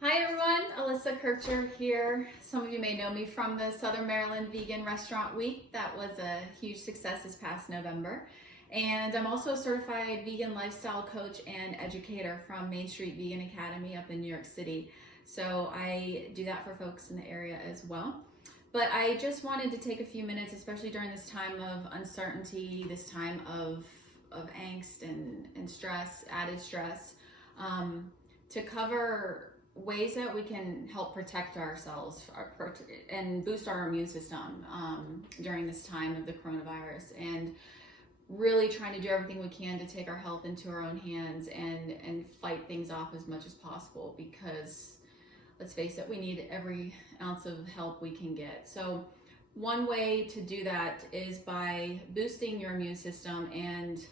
Hi everyone, Alyssa Kircher here. Some of you may know me from the Southern Maryland Vegan Restaurant Week. That was a huge success this past November. And I'm also a certified vegan lifestyle coach and educator from Main Street Vegan Academy up in New York City. So I do that for folks in the area as well. But I just wanted to take a few minutes, especially during this time of uncertainty, this time of angst and stress, added stress, to cover ways that we can help protect ourselves and boost our immune system during this time of the coronavirus, and really trying to do everything we can to take our health into our own hands and fight things off as much as possible, because let's face it, we need every ounce of help we can get. So one way to do that is by boosting your immune system and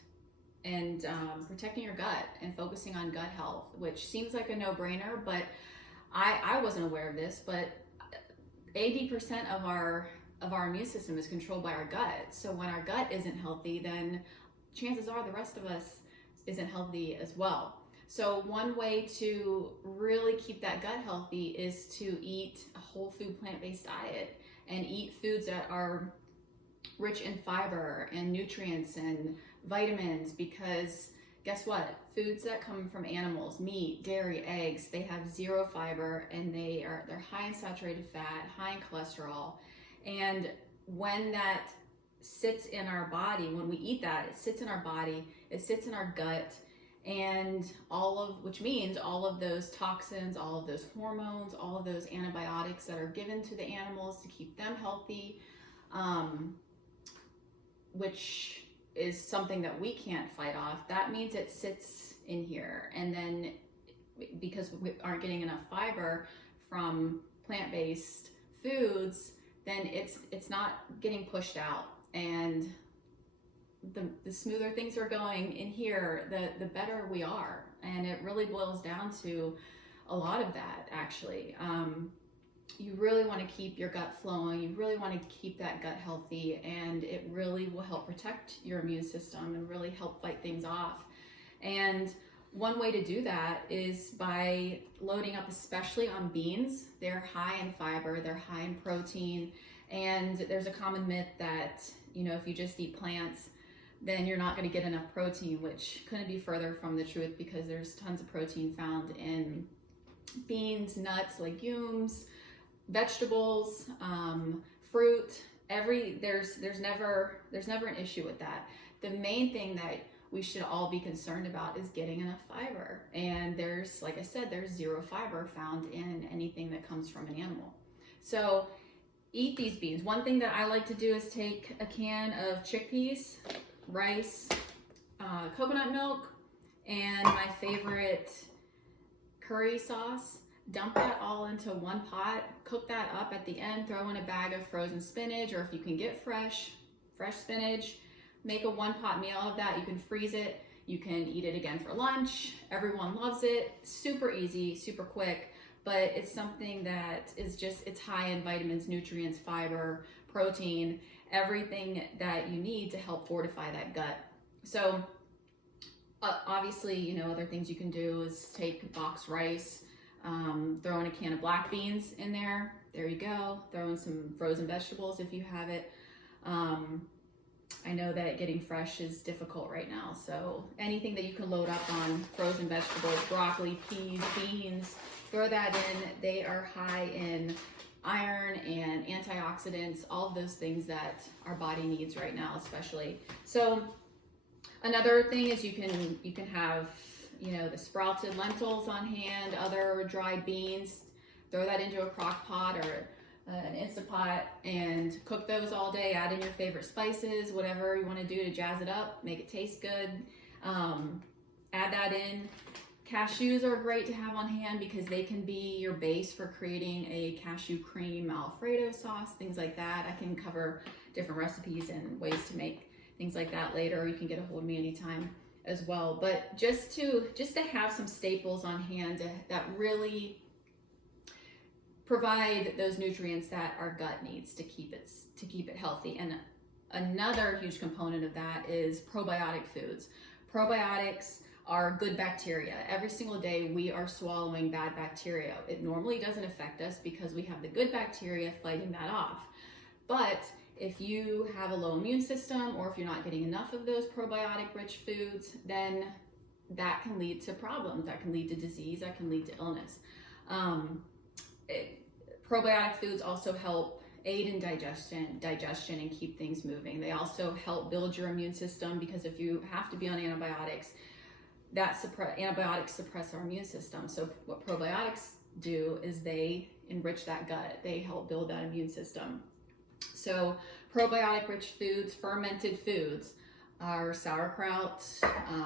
protecting your gut and focusing on gut health, which seems like a no-brainer, but I wasn't aware of this, but 80% of our immune system is controlled by our gut. So when our gut isn't healthy, then chances are the rest of us isn't healthy as well. So one way to really keep that gut healthy is to eat a whole food plant-based diet and eat foods that are rich in fiber and nutrients and vitamins, because guess what? Foods that come from animals, meat, dairy, eggs, they have zero fiber, and they're high in saturated fat, high in cholesterol. And when that sits in our body, when we eat that, it sits in our body, it sits in our gut, and which means all of those toxins, all of those hormones, all of those antibiotics that are given to the animals to keep them healthy, which is something that we can't fight off, that means it sits in here. And then because we aren't getting enough fiber from plant-based foods, then it's not getting pushed out. And the smoother things are going in here, the better we are. And it really boils down to a lot of that, actually. You really want to keep your gut flowing. You really want to keep that gut healthy, and it really will help protect your immune system and really help fight things off. And one way to do that is by loading up especially on beans. They're high in fiber, they're high in protein, and there's a common myth that, if you just eat plants, then you're not going to get enough protein, which couldn't be further from the truth, because there's tons of protein found in beans, nuts, legumes, vegetables, fruit. There's never an issue with that. The main thing that we should all be concerned about is getting enough fiber. And like I said, there's zero fiber found in anything that comes from an animal. So eat these beans. One thing that I like to do is take a can of chickpeas, rice, coconut milk, and my favorite curry sauce. Dump that all into one pot, cook that up at the end, throw in a bag of frozen spinach, or if you can get fresh spinach, make a one-pot meal of that. You can freeze it, you can eat it again for lunch. Everyone loves it. Super easy, super quick, but it's something that it's high in vitamins, nutrients, fiber, protein, everything that you need to help fortify that gut. So obviously, other things you can do is take boxed rice, throw in a can of black beans in there. There you go. Throw in some frozen vegetables if you have it. I know that getting fresh is difficult right now, so anything that you can load up on frozen vegetables, broccoli, peas, beans, throw that in. They are high in iron and antioxidants, all of those things that our body needs right now, especially. So another thing is you can have the sprouted lentils on hand, other dried beans. Throw that into a crock pot or an Instant Pot and cook those all day. Add in your favorite spices, whatever you want to do to jazz it up, make it taste good. Add that in. Cashews are great to have on hand because they can be your base for creating a cashew cream Alfredo sauce, things like that. I can cover different recipes and ways to make things like that later. You can get a hold of me anytime as well. But just to have some staples on hand that really provide those nutrients that our gut needs to keep it healthy. And another huge component of that is probiotic foods. Probiotics are good bacteria. Every single day we are swallowing bad bacteria. It normally doesn't affect us because we have the good bacteria fighting that off. But if you have a low immune system, or if you're not getting enough of those probiotic rich foods, then that can lead to problems. That can lead to disease, that can lead to illness. Probiotic foods also help aid in digestion and keep things moving. They also help build your immune system, because if you have to be on antibiotics, antibiotics suppress our immune system. So what probiotics do is they enrich that gut. They help build that immune system. So probiotic rich foods, fermented foods, are sauerkraut,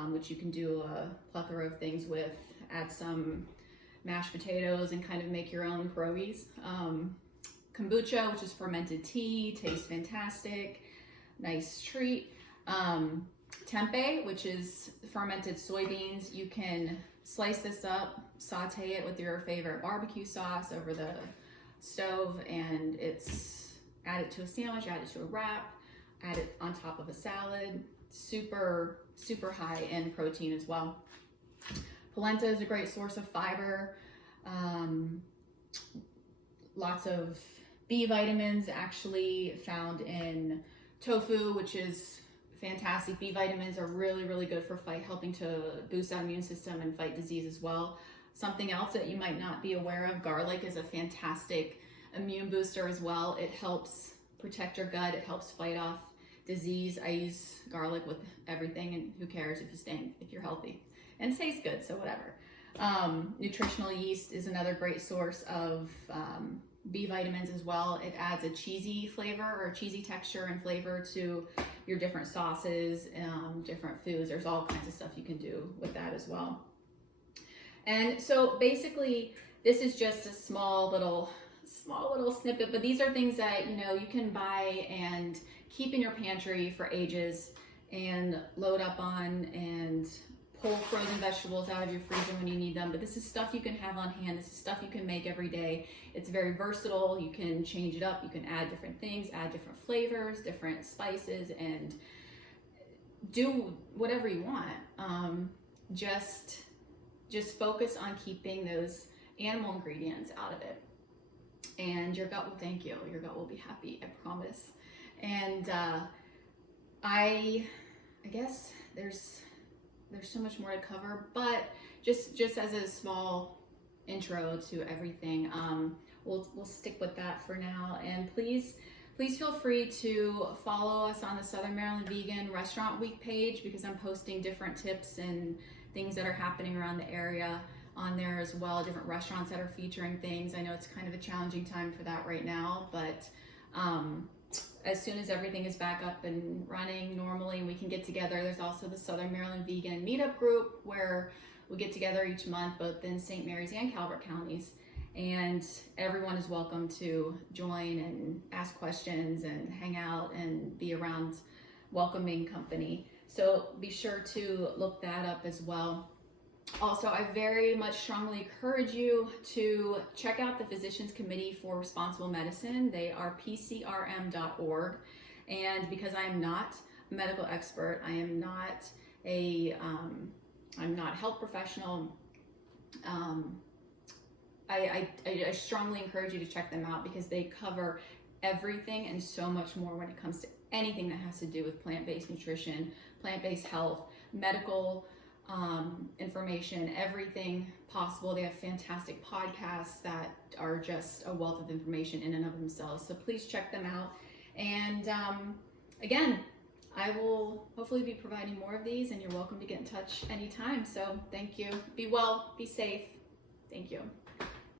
which you can do a plethora of things with. Add some mashed potatoes and kind of make your own pierogies. Kombucha, which is fermented tea, tastes fantastic, nice treat. Tempeh, which is fermented soybeans. You can slice this up, saute it with your favorite barbecue sauce over the stove, and add it to a sandwich, add it to a wrap, add it on top of a salad. Super, super high in protein as well. Polenta is a great source of fiber. Lots of B vitamins actually found in tofu, which is fantastic. B vitamins are really, really good for helping to boost our immune system and fight disease as well. Something else that you might not be aware of, garlic is a fantastic immune booster as well. It helps protect your gut. It helps fight off disease. I use garlic with everything, and who cares if you're healthy, and it tastes good, so whatever. Nutritional yeast is another great source of B vitamins as well. It adds a cheesy flavor or cheesy texture and flavor to your different sauces, different foods. There's all kinds of stuff you can do with that as well. And so basically, this is just a small little snippet, but these are things that you can buy and keep in your pantry for ages, and load up on, and pull frozen vegetables out of your freezer when you need them. But this is stuff you can have on hand. This is stuff you can make every day. It's very versatile. You can change it up. You can add different things, add different flavors, different spices, and do whatever you want. Just focus on keeping those animal ingredients out of it, and your gut will thank you. Your gut will be happy, I promise. And I guess there's so much more to cover, but just as a small intro to everything, we'll stick with that for now. And please feel free to follow us on the Southern Maryland Vegan Restaurant Week page, because I'm posting different tips and things that are happening around the area on there as well, different restaurants that are featuring things. I know it's kind of a challenging time for that right now, but as soon as everything is back up and running normally and we can get together, there's also the Southern Maryland Vegan Meetup Group, where we get together each month, both in St. Mary's and Calvert counties, and everyone is welcome to join and ask questions and hang out and be around welcoming company. So be sure to look that up as well. Also, I very much strongly encourage you to check out the Physicians Committee for Responsible Medicine. They are pcrm.org. And because I am not a medical expert, I am not I'm not a health professional, I strongly encourage you to check them out, because they cover everything and so much more when it comes to anything that has to do with plant-based nutrition, plant-based health, medical information, everything possible. They have fantastic podcasts that are just a wealth of information in and of themselves. So please check them out. And again, I will hopefully be providing more of these, and you're welcome to get in touch anytime. So thank you. Be well, be safe. Thank you.